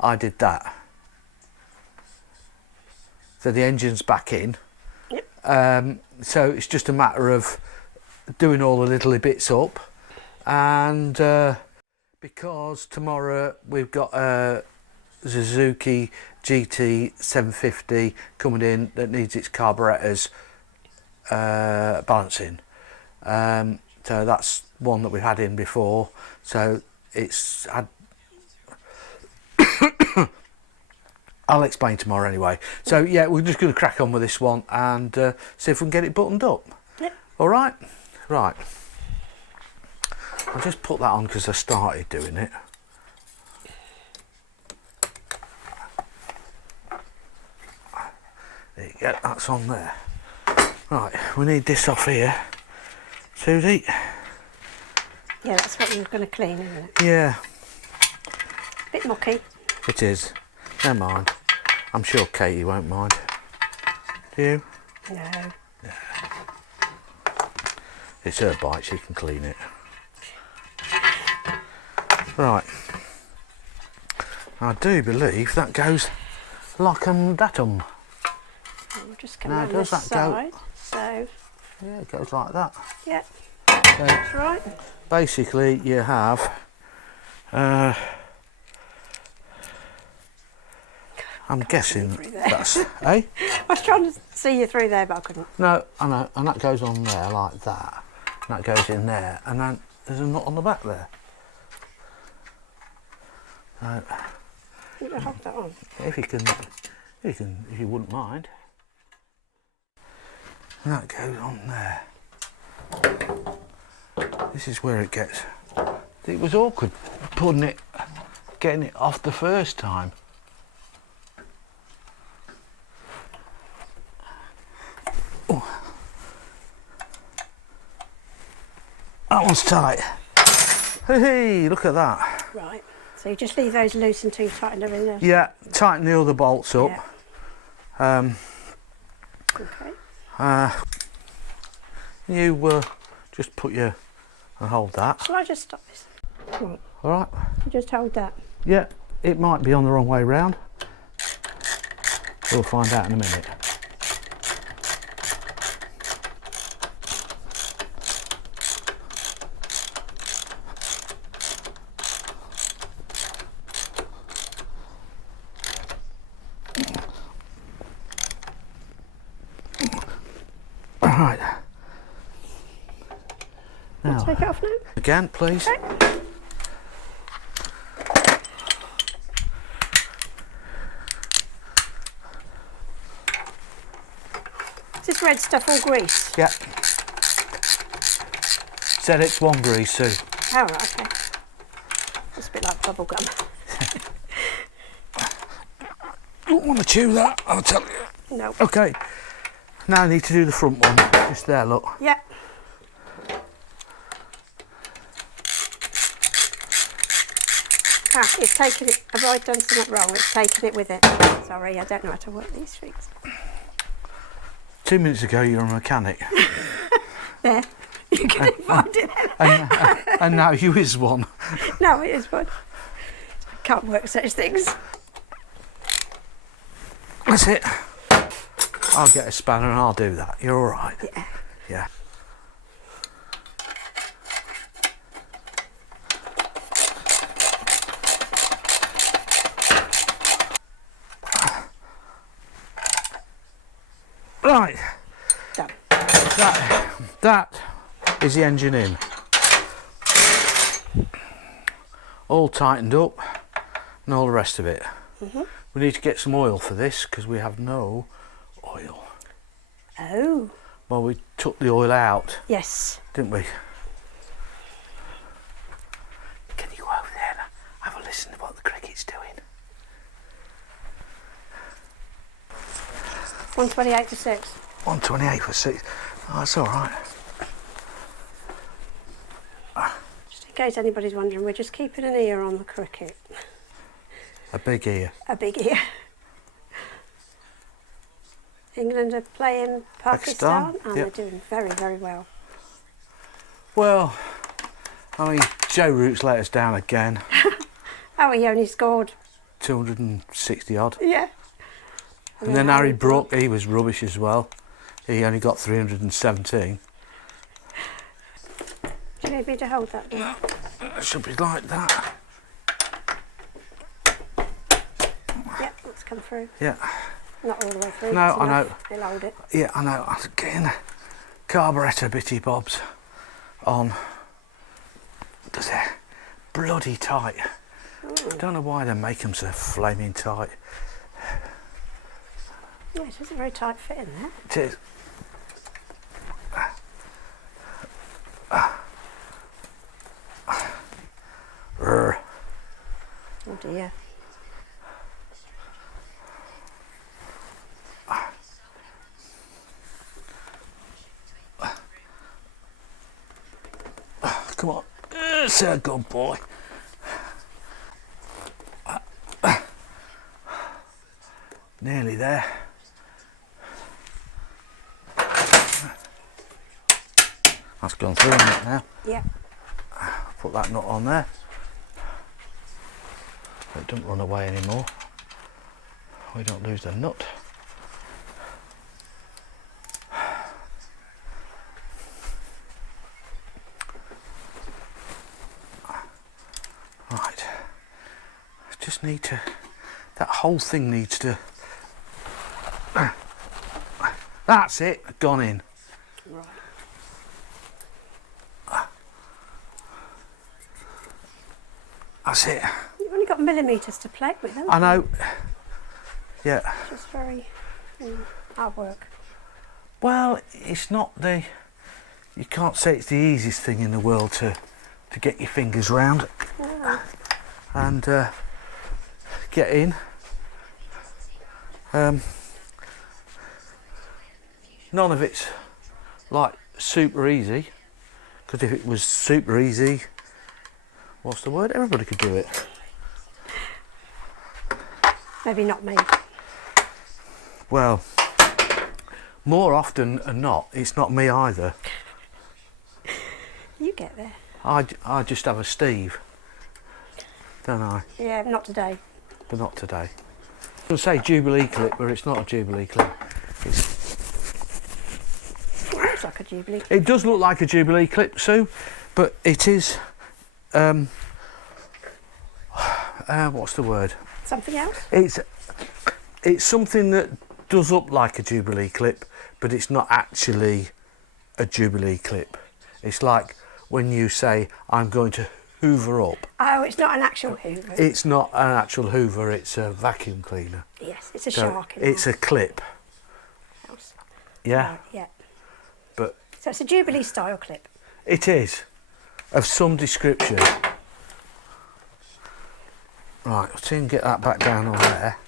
I did that. So the engine's back in. Yep. So it's just a matter of doing all the little bits up, and because tomorrow we've got a Suzuki GT 750 coming in that needs its carburetors balancing. So that's one that we've had in before. So it's had. I'll explain tomorrow anyway. So yeah, we're just going to crack on with this one and see if we can get it buttoned up. Yep. All right. Right. I'll just put that on because I started doing it. There you go. That's on there. Right. We need this off here, Susie. Yeah, that's what you're going to clean, isn't it? Yeah. Bit mucky. It is. Never mind. I'm sure Katie won't mind. Do you? No. Yeah. It's her bike, she can clean it. Right. I do believe that goes like that. We'll just come around this side. So. Yeah, it goes like that. Yeah. So that's right. Basically, you have. I'm guessing that's. Eh? I was trying to see you through there, but I couldn't. No, I know, and that goes on there like that. And that goes in there, and then there's a nut on the back there. So, you can hold that on. If you wouldn't mind. And that goes on there. This is where it gets. It was awkward getting it off the first time. Oh. That one's tight. Hey, look at that. Right. So you just leave those loose until you tighten everything else? Yeah, tighten the other bolts up. Yeah. Okay. You just put your and hold that. Shall I just stop this? Right. All right. You just hold that. Yeah, it might be on the wrong way round. We'll find out in a minute. Right. Now, take it off now? Again, please. Okay. Is this red stuff all grease? Yeah. Said it's one grease, Sue. Oh, right, okay. It's a bit like bubble gum. Don't want to chew that, I'll tell you. No. Okay. Now I need to do the front one. Just there, look. Yeah. Ah, it's taken it. Have I done something wrong? It's taken it with it. Sorry, I don't know how to work these things. 2 minutes ago, you were a mechanic. There. You can find it. And now you is one. No, it is one. Can't work such things. That's it. I'll get a spanner and I'll do that. You're all right. Yeah. Yeah. Right. Done. That is the engine in. All tightened up and all the rest of it. Mm-hmm. We need to get some oil for this because we have no oil. Oh. Well, we took the oil out. Yes. Didn't we? Can you go over there and have a listen to what the cricket's doing? 128 for 6. 128 for 6. Oh, that's all right. Just in case anybody's wondering, we're just keeping an ear on the cricket. A big ear. A big ear. England are playing Pakistan, and yep. they're doing very, very well. Well, I mean, Joe Root's let us down again. Oh, he only scored 260 odd. Yeah. And then Harry Brook, he was rubbish as well. He only got 317. Do you need me to hold that one? It should be like that. Yep, it's come through. Yeah. Not all the way through. No, it's I know. enough. They'll hold it. Yeah, I know. I'm getting the carburettor bitty bobs on. Because they're bloody tight. I don't know why they make them so flaming tight. Yeah, it is a very tight fit in there. It is. Oh dear. Come on. So good boy. Nearly there. That's gone through on it now. Yeah. Put that nut on there. It doesn't run away anymore. We don't lose the nut. Right. I just need to, that whole thing needs to, that's it, gone in. Right. That's it. You've only got millimetres to play with, haven't you? I know. Yeah. Just very hard work. Well, it's not the, you can't say it's the easiest thing in the world to get your fingers round and get in. None of it's like super easy, because if it was super easy, what's the word? Everybody could do it. Maybe not me. Well, more often than not, it's not me either. You get there. I just have a Steve, don't I? Yeah, not today. But not today. I'll say Jubilee clip, but it's not a Jubilee clip. It looks like a Jubilee. It does look like a Jubilee clip, Sue, but it is, what's the word? Something else? It's something that does look like a Jubilee clip, but it's not actually a Jubilee clip. It's like when you say, I'm going to hoover up. Oh, it's not an actual hoover. It's not an actual hoover, it's a vacuum cleaner. Yes, it's a So shark. it's a clip. Yeah. Right, yeah. But So it's a Jubilee style clip. it is, of some description. Right, let's see if we can get that back down on there.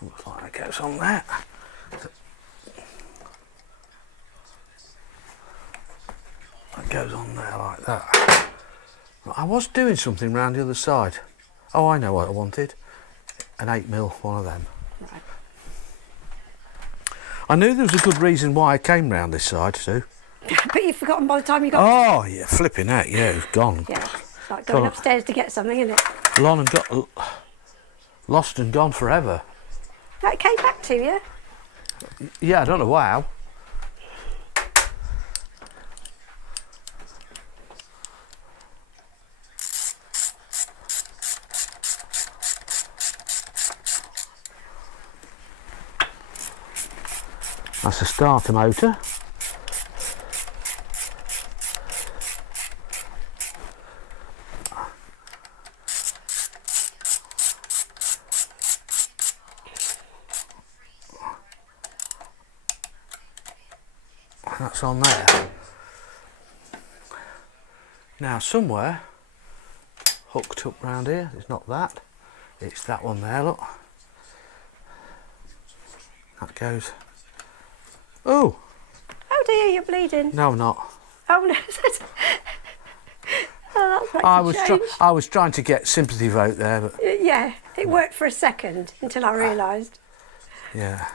Looks like it goes on there. That goes on there like that. I was doing something round the other side. Oh, I know what I wanted. An 8mm, one of them. Right. I knew there was a good reason why I came round this side too. But you've forgotten by the time you got... Oh, yeah, flipping heck, yeah, it's gone. Yeah, it's like going upstairs to get something, isn't it? Gone and got lost and gone forever. No, it came back to you. Yeah, I don't know how. That's a starter motor. That's on there. Now somewhere hooked up round here, it's not that, it's that one there, look. That goes. Oh! Oh dear, you're bleeding. No, I'm not. Oh no. Oh, that's I was trying to get sympathy vote there, but yeah, it worked for a second until I realised. yeah.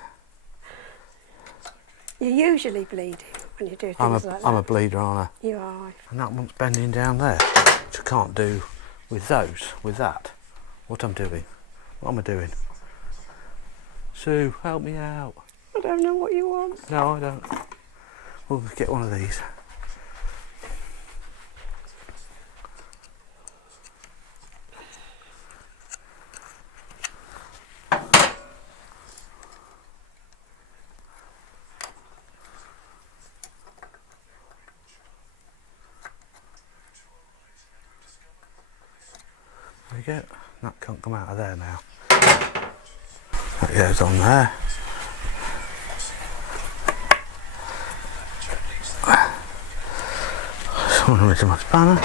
You're usually bleeding when you do I'm things like a that. bleeder, aren't I? You are. And that one's bending down there, which I can't do with those, with that. What I'm doing? What am I doing? Sue, help me out. I don't know what you want. No, I don't. We'll get one of these. There we go. That can't come out of there now. That goes on there. Someone with my spanner.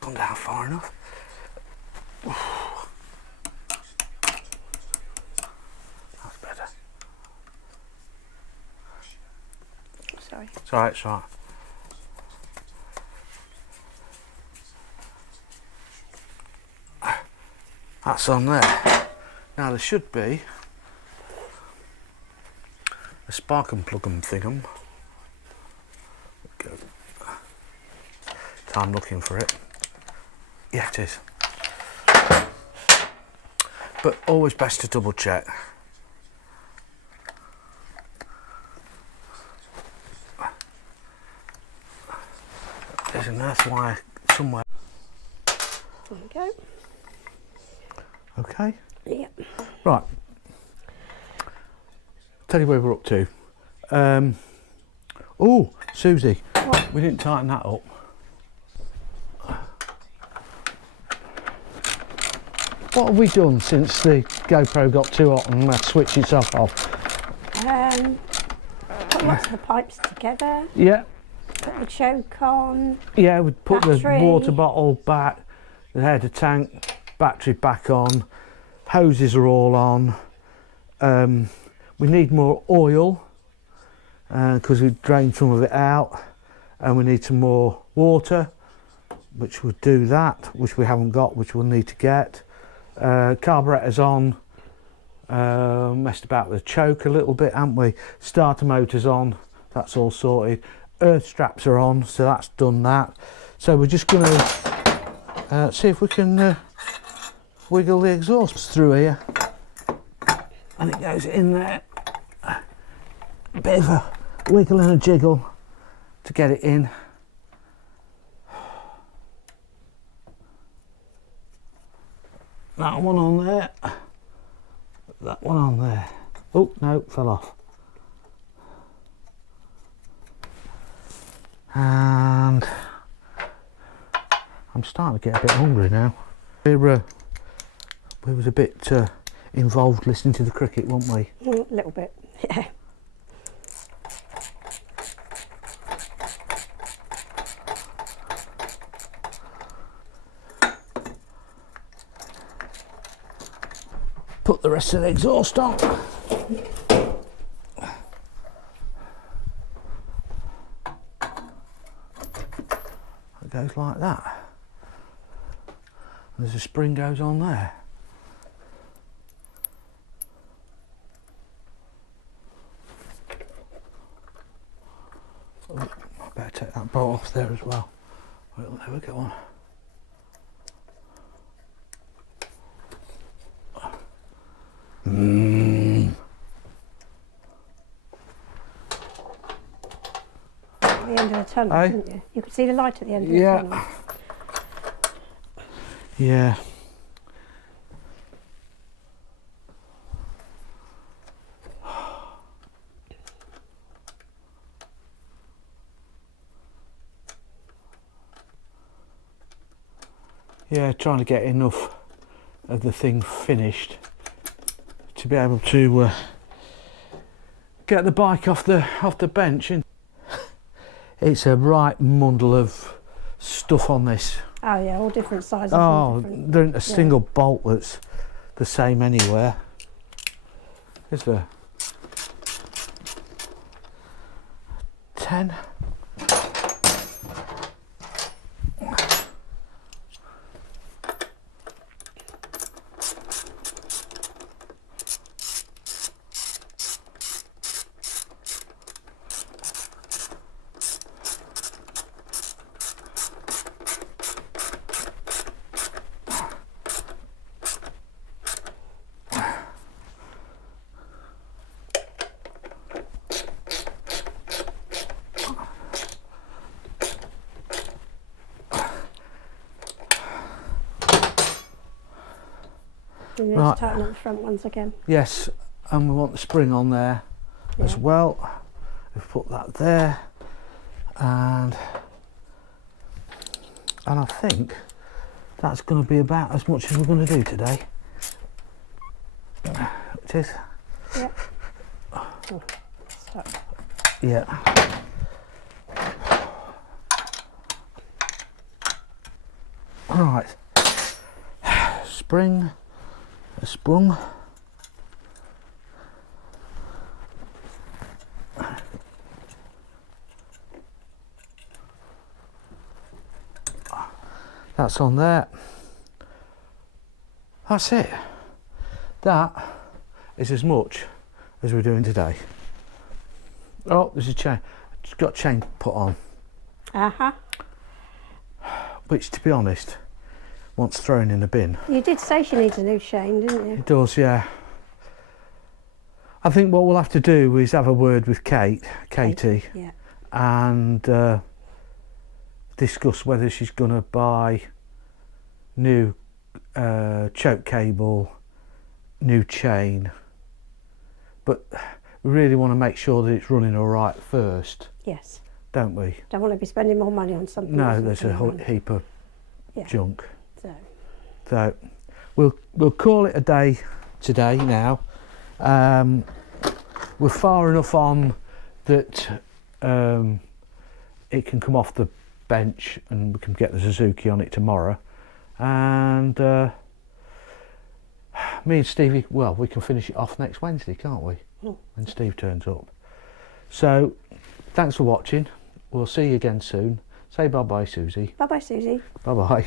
Gone down far enough. That's better. Sorry. It's alright, it's alright. That's on there. Now there should be a spark and plug 'em thing'em. Go. I'm looking for it. Yeah, it is. But always best to double check. There's an earth wire somewhere. There we go. Okay. Yep. Right. Tell you where we're up to. Oh, Susie. What? We didn't tighten that up. What have we done since the GoPro got too hot and we had to switch itself off? Put lots of the pipes together. Yeah, Put the choke on. yeah, we put Battery. the water bottle back, the header tank, battery back on, hoses are all on. We need more oil because we drained some of it out, and we need some more water, which would do that, which we haven't got, which we'll need to get. Carburettor's on. Messed about with the choke a little bit, haven't we? Starter motor's on, that's all sorted. Earth straps are on, so that's done that. So we're just going to see if we can wiggle the exhaust through here, and it goes in there. A bit of a wiggle and a jiggle to get it in. That one on there, that one on there. Oh no, fell off. And I'm starting to get a bit hungry now. We was a bit involved listening to the cricket, weren't we? A little bit, yeah. Put the rest of the exhaust on. It goes like that. And there's a spring goes on there. Oh, I better take that bolt off there as well. Well, there we go on. The end of the tunnel, Aye. didn't you? You could see the light at the end of the Yeah. tunnel. Yeah. Yeah, trying to get enough of the thing finished to be able to get the bike off the bench. And it's a right bundle of stuff on this. Oh yeah, all different sizes. Oh, there isn't a single bolt that's the same anywhere, is there? 10. You need Right. to tighten up the front ones again. Yes, and we want the spring on there as well. We've put that there, and I think that's going to be about as much as we're going to do today. It is. Yeah. Oh, stop. Yeah. Right. Spring. A sprung. That's on there. That's it. That is as much as we're doing today. Oh, there's a chain. It's got chain put on. Which, to be honest, wants thrown in a bin. You did say she needs a new chain, didn't you? It does, yeah. I think what we'll have to do is have a word with Katie, Yeah. and discuss whether she's going to buy new choke cable, new chain. But we really want to make sure that it's running all right first, Yes. don't we? Don't want to be spending more money on something. No, that's there's not a gonna run. heap of Yeah. junk. So. So we'll call it a day today now. We're far enough on that it can come off the bench and we can get the Suzuki on it tomorrow. And me and Stevie, well, we can finish it off next Wednesday, can't we? When Steve turns up. So thanks for watching. We'll see you again soon. Say bye-bye, Susie. Bye-bye, Susie. Bye-bye.